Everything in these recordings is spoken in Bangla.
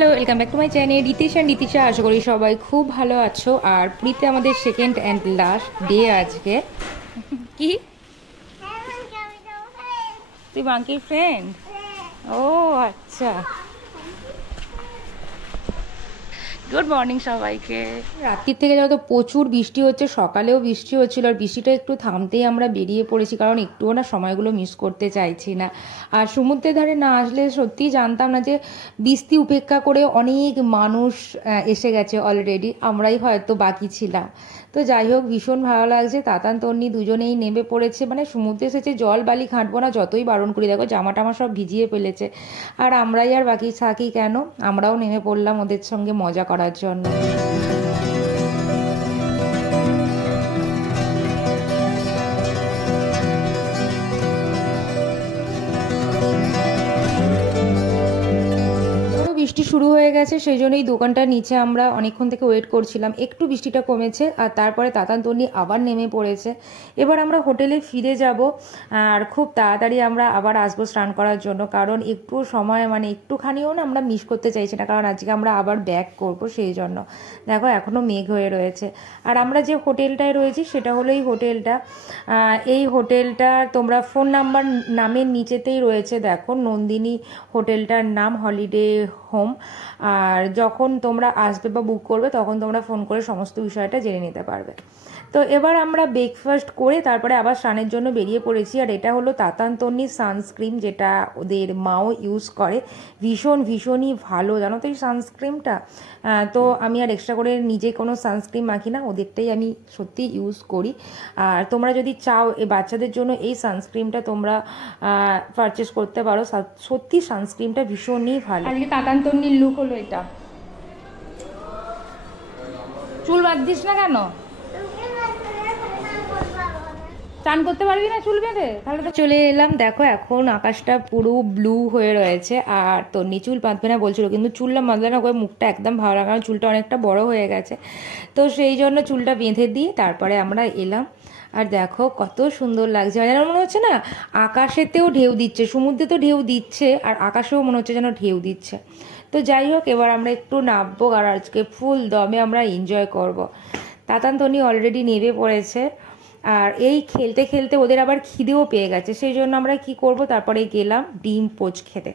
Hello, welcome back to my channel Ritesh and Ritisha. আশা করি সবাই খুব ভালো আছো। আর পুরীতে আমাদের সেকেন্ড অ্যান্ড লাস্ট ডে আজকে। কি তুই বাঙ্কির ফ্রেন্ড? ও আচ্ছা, গুড মর্নিং সবাইকে। রাত্রির থেকে যত প্রচুর বৃষ্টি হচ্ছে, সকালেও বৃষ্টি হচ্ছিল, আর বৃষ্টিটা একটু থামতেই আমরা বেরিয়ে পড়েছি, কারণ একটুও না সময়গুলো মিস করতে চাইছি না। আর সমুদ্রের ধারে না আসলে সত্যিই জানতাম না যে বৃষ্টি উপেক্ষা করে অনেক মানুষ এসে গেছে অলরেডি, আমরাই হয়তো বাকি ছিলাম। তো যাই হোক, ভীষণ ভালো লাগছে। তাতান তন্নি দুজনেই নেমে পড়েছে, মানে সমুদ্রে এসেছে, জল বালি ঘাঁটবো না যতই বারণ করি, দেখো জামা টামা সব ভিজিয়ে ফেলেছে। আর আমরাই আর বাকি থাকি কেন, আমরাও নেমে পড়লাম ওদের সঙ্গে মজা করার জন্য। বৃষ্টি শুরু হয়ে গেছে, সেই জন্যই দোকানটার নিচে আমরা অনেকক্ষণ থেকে ওয়েট করছিলাম। একটু বৃষ্টিটা কমেছে, আর তারপরে তাতান তন্নি আবার নেমে পড়েছে। এবার আমরা হোটেলে ফিরে যাব, আর খুব তাড়াতাড়ি আমরা আবার আসবো স্নান করার জন্য, কারণ একটু সময় মানে একটুখানিও না আমরা মিস করতে চাইছি না, কারণ আজকে আমরা আবার ব্যাক করব, সেই জন্য। দেখো এখনও মেঘ হয়ে রয়েছে। আর আমরা যে হোটেলটায় রয়েছি সেটা হলো এই হোটেলটা তোমরা ফোন নাম্বার নামের নিচেতেই রয়েছে, দেখো নন্দিনী হোটেলটার নাম, হলিডে হোম। আর যখন তোমরা আসবে বা বুক করবে তখন তোমরা ফোন করে সমস্ত বিষয়টা জেনে নিতে পারবে। তো এবার আমরা ব্রেকফাস্ট করে তারপরে আবার স্নানের জন্য বেরিয়ে পড়েছি। আর এটা হলো তাতান তন্নির সানস্ক্রিন, যেটা ওদের মাও ইউজ করে। ভীষণই ভালো, জানো তো এই সানস্ক্রিনটা। তো আমি আর এক্সট্রা করে নিজে কোনো সানস্ক্রিন মাখি না, ওদেরটাই আমি সত্যি ইউজ করি। আর তোমরা যদি চাও এই বাচ্চাদের জন্য এই সানস্ক্রিনটা তোমরা পারচেস করতে পারো। সত্যি সানস্ক্রিনটা ভীষণই ভালো। আজকে তাতান তন্নির লুক হলো এটা। চুল বাদ দিস না কেন? চান করতে পারবি না চুল বেঁধে? তাহলে তো চলে এলাম, দেখো এখন আকাশটা পুরো ব্লু হয়ে রয়েছে। আর তন্নি চুল বাঁধবে না বলছিল, কিন্তু চুলটা বাঁধলে না করে মুখটা একদম ভালো লাগে, কারণ চুলটা অনেকটা বড় হয়ে গেছে। তো সেই জন্য চুলটা বেঁধে দিয়ে তারপরে আমরা এলাম। আর দেখো কত সুন্দর লাগছে, যেন মনে হচ্ছে না আকাশেতেও ঢেউ দিচ্ছে, সমুদ্রে তো ঢেউ দিচ্ছে আর আকাশেও মনে হচ্ছে যেন ঢেউ দিচ্ছে। তো যাই হোক, এবার আমরা একটু নামবো, আর আজকে ফুল দমে আমরা এনজয় করব। তাতান তন্নি অলরেডি নেমে পড়েছে। আর এই খেলতে খেলতে ওদের আবার খিদেও পেয়ে গেছে, সেই জন্য আমরা কি করব, তারপরে গেলাম ডিম পোচ খেতে।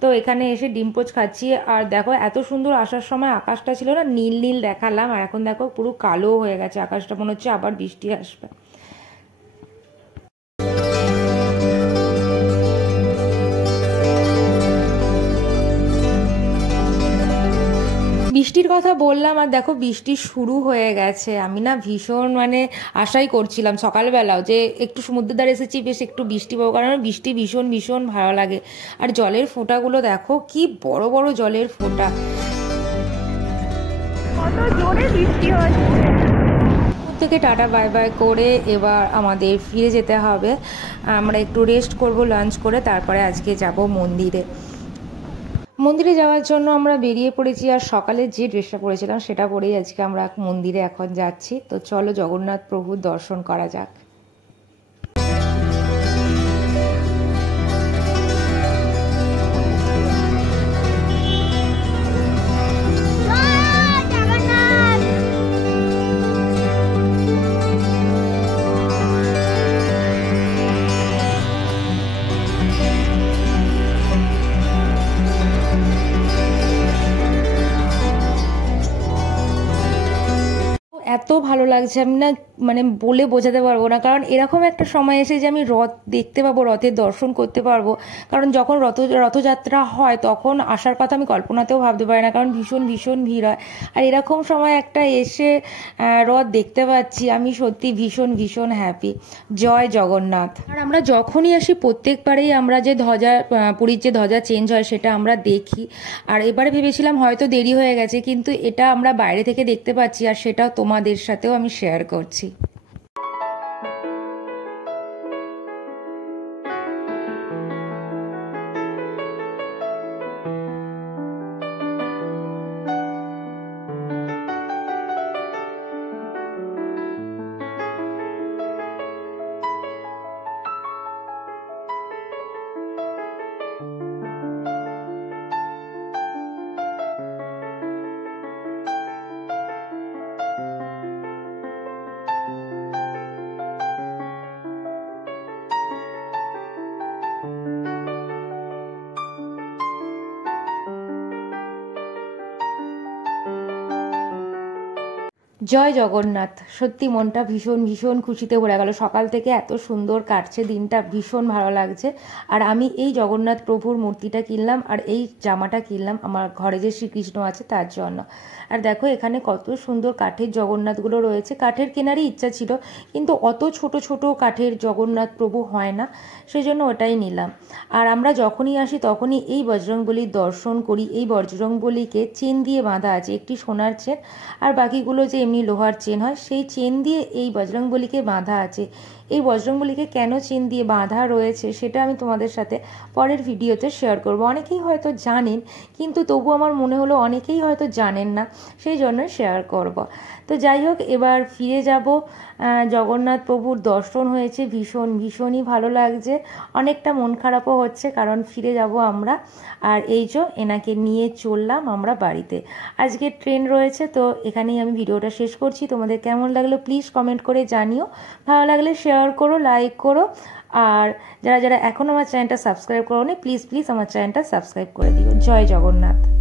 তো এখানে এসে ডিম পোচ খাচ্ছি। আর দেখো এত সুন্দর, আসার সময় আকাশটা ছিল না নীল নীল দেখালাম, আর এখন দেখো পুরো কালো হয়ে গেছে আকাশটা, মনে হচ্ছে আবার বৃষ্টি আসবে। বৃষ্টির কথা বললাম, আর দেখো বৃষ্টি শুরু হয়ে গেছে। আমি না ভীষণ মানে আশাই করছিলাম সকালবেলাও যে একটু সমুদ্রের ধারে এসেছি, বেশ একটু বৃষ্টি পাবো, কারণ বৃষ্টি ভীষণ ভালো লাগে। আর জলের ফোঁটাগুলো দেখো কি বড় বড় জলের ফোঁটা, কত জোরে বৃষ্টি হচ্ছে। থেকে টাটা বাই বাই করে এবার আমাদের ফিরে যেতে হবে। আমরা একটু রেস্ট করব লাঞ্চ করে, তারপরে আজকে যাব মন্দিরে যাওয়ার জন্য আমরা বেরিয়ে পড়েছি। আর সকালে যে ড্রেসটা পরেছিলাম সেটা পরেই আজকে আমরা মন্দিরে এখন যাচ্ছি। তো চলো জগন্নাথ প্রভুর দর্শন করা যাক। এত ভালো লাগছে, আমি না মানে বলে বোঝাতে পারবো না, কারণ এরকম একটা সময় এসে যে আমি রথ দেখতে পাবো, রথের দর্শন করতে পারবো। কারণ যখন রথযাত্রা হয় তখন আসার কথা আমি কল্পনাতেও ভাবতে পারি না, কারণ ভীষণ ভিড় হয়। আর এরকম সময় একটা এসে রথ দেখতে পাচ্ছি, আমি সত্যি ভীষণ হ্যাপি। জয় জগন্নাথ। আর আমরা যখনই আসি প্রত্যেকবারেই আমরা যে পুরীর যে ধ্বজা চেঞ্জ হয় সেটা আমরা দেখি। আর এবারে ভেবেছিলাম হয়তো দেরি হয়ে গেছে, কিন্তু এটা আমরা বাইরে থেকে দেখতে পাচ্ছি, আর সেটাও তোমাদের সাথেও আমি শেয়ার করছি। জয় জগন্নাথ। সত্যি মনটা ভীষণ ভীষণ খুশিতে ভরে গেল। সকাল থেকে এত সুন্দর কাটছে দিনটা, ভীষণ ভালো লাগছে। আর আমি এই জগন্নাথ প্রভুর মূর্তিটা কিনলাম আর এই জামাটা কিনলাম আমার ঘরে যে শ্রীকৃষ্ণ আছে তার জন্য। আর দেখো এখানে কত সুন্দর কাঠের জগন্নাথগুলো রয়েছে। কাঠের কেনারই ইচ্ছা ছিল, কিন্তু অত ছোট ছোট কাঠের জগন্নাথ প্রভু হয় না, সেই জন্য ওটাই নিলাম। আর আমরা যখনই আসি তখনই এই বজরংবলীর দর্শন করি। এই বজরংবলীকে চেন দিয়ে বাঁধা আছে, একটি সোনার চেন আর বাকিগুলো যে এমনি লোহার চেন হয়, সেই চেন দিয়ে এই বজরংবলীকে বাঁধা আছে। এই বজরংবলীকে কেন চেন দিয়ে বাঁধা রয়েছে সেটা আমি তোমাদের সাথে পরের ভিডিওতে শেয়ার করব। অনেকেই হয়তো জানেন, কিন্তু তবু আমার মনে হলো অনেকেই হয়তো জানেন না, সেই জন্য শেয়ার করব। তো যাই হোক, এবার ফিরে যাব। জগন্নাথ প্রভুর দর্শন হয়েছে, ভীষণ ভীষণই ভালো লাগছে। অনেকটা মন খারাপও হচ্ছে, কারণ ফিরে যাব আমরা। আর এই যে এনাকে নিয়ে চললাম আমরা বাড়িতে। আজকে ট্রেন রয়েছে, তো এখানেই আমি ভিডিওটা শেষ করছি। তোমাদের কেমন লাগলো প্লিজ কমেন্ট করে জানিও। ভালো লাগলে শেয়ার করো, লাইক করো। আর যারা যারা এখনও আমার চ্যানেলটা সাবস্ক্রাইব করোনি, প্লিজ প্লিজ আমার চ্যানেলটা সাবস্ক্রাইব করে দিও। জয় জগন্নাথ।